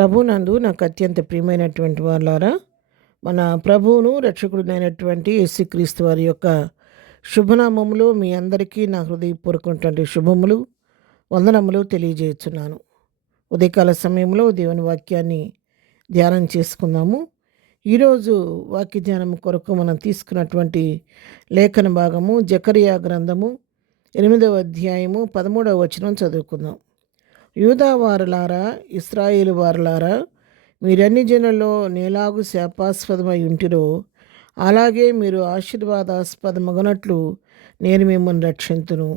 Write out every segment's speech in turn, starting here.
ప్రభునందు నాకు అత్యంత ప్రియమైనటువంటి వాళ్ళారా, మన ప్రభువును రక్షకుడినైనటువంటి యేసుక్రీస్తు వారి యొక్క శుభనామములో మీ అందరికీ నా హృదయపూర్వకమైనటువంటి శుభములు, వందనములు తెలియజేస్తున్నాను. ఉదయకాల సమయంలో దేవుని వాక్యాన్ని ధ్యానం చేసుకుందాము. ఈరోజు వాక్య ధ్యానం కొరకు మనం తీసుకున్నటువంటి లేఖన భాగము జకరియా గ్రంథము 8వ అధ్యాయము 13వ వచనం చదువుకుందాం. యూదా వారలారా, ఇశ్రాయేలు వారలారా, మీరన్ని జనుల్లో నేలాగు శాపాస్పదమై ఉంటిరో అలాగే మీరు ఆశీర్వాదాస్పదమగునట్లు నేను మిమ్మల్ని రక్షింతును.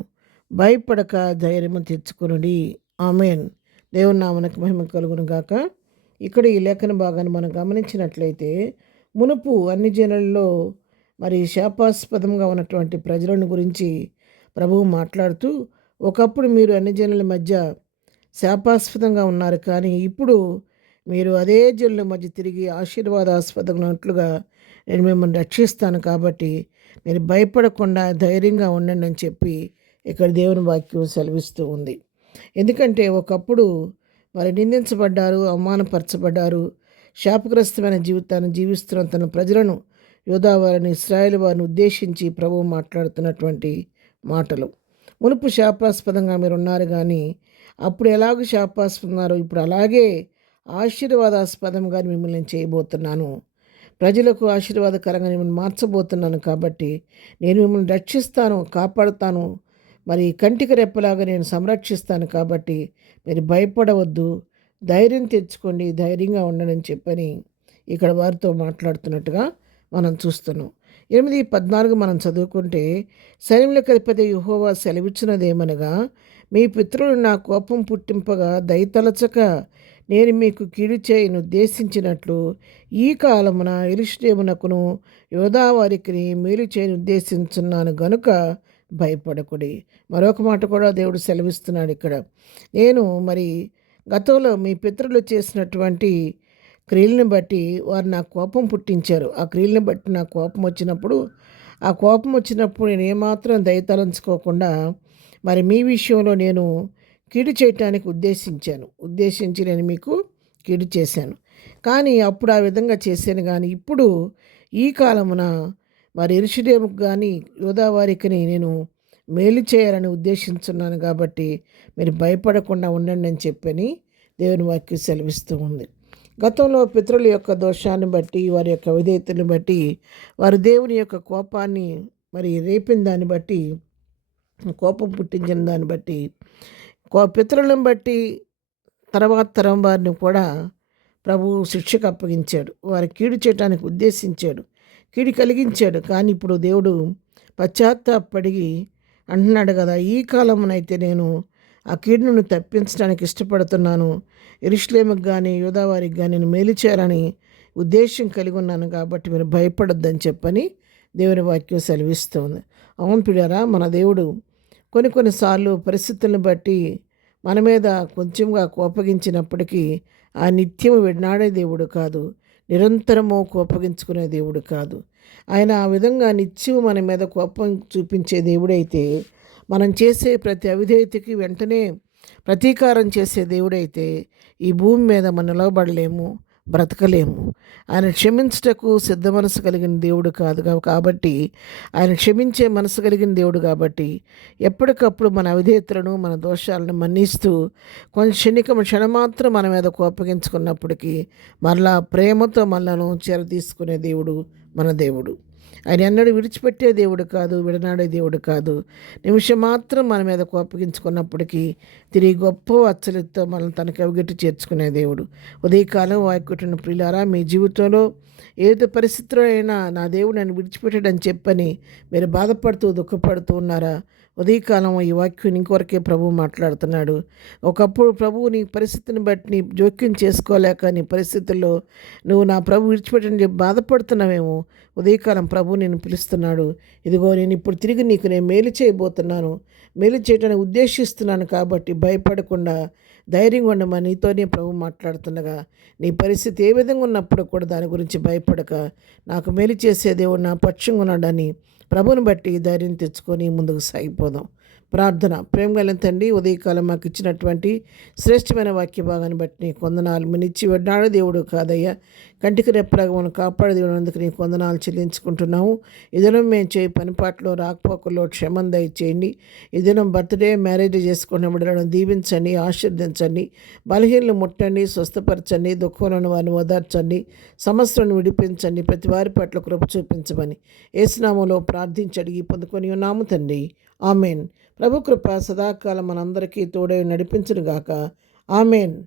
భయపడక ధైర్యము తెచ్చుకునుడి. ఆమెన్. దేవుని నామమునకు మహిమ కలుగును గాక. ఇక్కడ ఈ లేఖన భాగాన్ని మనం గమనించినట్లయితే, మునుపు అన్ని జనుల్లో శాపాస్పదంగా ఉన్నటువంటి ప్రజలను గురించి ప్రభువు మాట్లాడుతూ, ఒకప్పుడు మీరు అన్ని జనుల మధ్య శాపాస్పదంగా ఉన్నారు, కానీ ఇప్పుడు మీరు అదే జనుల మధ్య తిరిగి ఆశీర్వాదాస్పదమైనట్లుగా నేను మిమ్మల్ని రక్షిస్తాను, కాబట్టి మీరు భయపడకుండా ధైర్యంగా ఉండండి అని చెప్పి ఇక్కడ దేవుని వాక్యం సెలవిస్తూ ఉంది. ఎందుకంటే ఒకప్పుడు నిందించబడ్డారు, అవమానపరచబడ్డారు, శాపగ్రస్తమైన జీవితాన్ని జీవిస్తున్న తన ప్రజలను, యూదా వారిని, ఇశ్రాయేలు వారిని ఉద్దేశించి ప్రభువు మాట్లాడుతున్నటువంటి మాటలు. మునుపు శాపాస్పదంగా మీరు ఉన్నారు, కానీ అప్పుడు ఎలాగో శాపాస్పదన్నారో ఇప్పుడు అలాగే ఆశీర్వాదాస్పదంగా మిమ్మల్ని నేను చేయబోతున్నాను. ప్రజలకు ఆశీర్వాదకరంగా మిమ్మల్ని మార్చబోతున్నాను, కాబట్టి నేను మిమ్మల్ని రక్షిస్తాను, కాపాడుతాను, కంటికి రెప్పలాగా నేను సంరక్షిస్తాను, కాబట్టి మీరు భయపడవద్దు, ధైర్యం తెచ్చుకోండి, ధైర్యంగా ఉండనని చెప్పని ఇక్కడ వారితో మాట్లాడుతున్నట్టుగా మనం చూస్తున్నాం. 8:14 మనం చదువుకుంటే, సైన్యములకు అధిపతి యెహోవా సెలవిచ్చినదేమనగా, మీ పితరులు నా కోపం పుట్టింపగా దయతలచక నేను మీకు కీడు చేయను ఉద్దేశించినట్లు ఈ కాలమున యెరూషలేమునకును యూదా వారికి మేలు చేయను ఉద్దేశించున్నాను గనుక భయపడకుడి. మరొక మాట కూడా దేవుడు సెలవిస్తున్నాడు ఇక్కడ. నేను గతంలో మీ పితరులు చేసినటువంటి క్రియలను బట్టి వారు నా కోపం పుట్టించారు. ఆ క్రియలను బట్టి నా కోపం వచ్చినప్పుడు నేను ఏమాత్రం దయతలంచుకోకుండా మీ విషయంలో నేను కీడు చేయటానికి ఉద్దేశించి నేను మీకు కీడు చేశాను. కానీ అప్పుడు ఆ విధంగా చేశాను, కానీ ఇప్పుడు ఈ కాలమున యెరూషలేముకు కానీ యూదా వారికి నేను మేలు చేయాలని ఉద్దేశించున్నాను, కాబట్టి మీరు భయపడకుండా ఉండండి అని చెప్పని దేవుని వాక్యం సెలవిస్తూ ఉంది. గతంలో పితరుల యొక్క దోషాన్ని బట్టి, వారి యొక్క విధేయతను బట్టి, వారు దేవుని యొక్క కోపాన్ని రేపిన దాన్ని బట్టి, కోపం పుట్టించిన దాన్ని బట్టి, పితరులను బట్టి తర్వాత తరం వారిని కూడా ప్రభువు శిక్షకు అప్పగించాడు. వారి కీడు చేయడానికి ఉద్దేశించాడు, కీడు కలిగించాడు. కానీ ఇప్పుడు దేవుడు పశ్చాత్తాపడి అంటున్నాడు కదా, ఈ కాలమునైతే నేను ఆ కీడును తప్పించడానికి ఇష్టపడుతున్నాను. యెరూషలేముకు కానీ యూదా వారికి కానీ నేను మేలు చేయాలని ఉద్దేశం కలిగి ఉన్నాను, కాబట్టి మీరు భయపడొద్దని చెప్పని దేవుని వాక్యం సెలవిస్తుంది. అవును ప్రియులారా, మన దేవుడు కొన్నిసార్లు పరిస్థితులను బట్టి మన మీద కొంచెంగా కోపగించినప్పటికీ ఆ నిత్యము విడనాడే దేవుడు కాదు, నిరంతరము కోపగించుకునే దేవుడు కాదు. ఆయన ఆ విధంగా నిత్యము మన మీద కోపం చూపించే దేవుడైతే, మనం చేసే ప్రతి అవిధేయతకి వెంటనే ప్రతీకారం చేసే దేవుడైతే ఈ భూమి మీద మనం నిలవబడలేము, బ్రతకలేము. ఆయన క్షమించుటకు సిద్ధ మనసు కలిగిన దేవుడు కాదు, కాబట్టి ఆయన క్షమించే మనసు కలిగిన దేవుడు, కాబట్టి ఎప్పటికప్పుడు మన అవిధేయతలను, మన దోషాలను మన్నిస్తూ క్షణమాత్రం మన మీద కోపగించుకున్నప్పటికీ మరలా ప్రేమతో మనలను తీసుకునే దేవుడు మన దేవుడు. ఆయన ఎన్నడూ విడిచిపెట్టే దేవుడు కాదు, విడనాడే దేవుడు కాదు. నిమిషం మాత్రం మన మీద కోపగించుకున్నప్పటికీ తిరిగి గొప్ప వాత్సల్యంతో మనల్ని తనకు అవిగట్టి చేర్చుకునే దేవుడు. ఉదయకాలం వాక్యున్న ప్రియులారా, మీ జీవితంలో ఏదో పరిస్థితిలో అయినా నా దేవుడు నన్ను విడిచిపెట్టాడని చెప్పని మీరు బాధపడుతూ దుఃఖపడుతూ ఉన్నారా? ఉదయకాలం ఈ వాక్యం ఇంకొరకే ప్రభువు మాట్లాడుతున్నాడు. ఒకప్పుడు ప్రభువు నీ పరిస్థితిని బట్టి నీ జోక్యం చేసుకోలేక నీ పరిస్థితుల్లో నువ్వు నా ప్రభు విడిచిపెట్టని చెప్పి బాధపడుతున్నావేమో. ఉదయకాలం ప్రభు నేను పిలుస్తున్నాడు. ఇదిగో నేను ఇప్పుడు తిరిగి నీకు నేను మేలు చేయబోతున్నాను, మేలు చేయడానికి ఉద్దేశిస్తున్నాను, కాబట్టి భయపడకుండా ధైర్యంగా ఉండమని నీతోనే ప్రభు మాట్లాడుతుండగా, నీ పరిస్థితి ఏ విధంగా ఉన్నప్పుడు కూడా దాని గురించి భయపడక నాకు మేలు చేసే దేవుడు నా పక్షంగా ఉన్నాడని ప్రభుని బట్టి ధైర్యం తెచ్చుకొని ముందుకు సాగిపోదాం. ప్రార్థన. ప్రేమ గల తండ్రి, ఉదయకాలం మాకు ఇచ్చినటువంటి శ్రేష్టమైన వాక్య భాగాన్ని బట్టి నీకు వందనాలు. మీనిచ్చి వెడ్డాడు దేవుడు కాదయ్యా, కంటికి రెప్పలాగా మనం కాపాడు దేవుడు, అందుకు నీకు వందనాలు చెల్లించుకుంటున్నాము. ఈ దినం మేము చేయి పనిపాట్లో రాకపోకల్లో క్షమం దయచేయండి. ఈ దినం బర్త్డే మ్యారేజ్ చేసుకున్న బిడ్డలను దీవించండి, ఆశీర్వదించండి. బలహీనలు ముట్టండి, స్వస్థపరచండి. దుఃఖంలోని వారిని ఓదార్చండి, సమస్యలను విడిపించండి. ప్రతి వారి పట్ల కృప చూపించమని యేసునామములో ప్రార్థించి అడిగి పొందుకొని ఉన్నాము తండ్రి. ఆమెన్. ప్రభు కృప సదాకాలం మనందరికీ తోడై నడిపించునుగాక. ఆమెన్.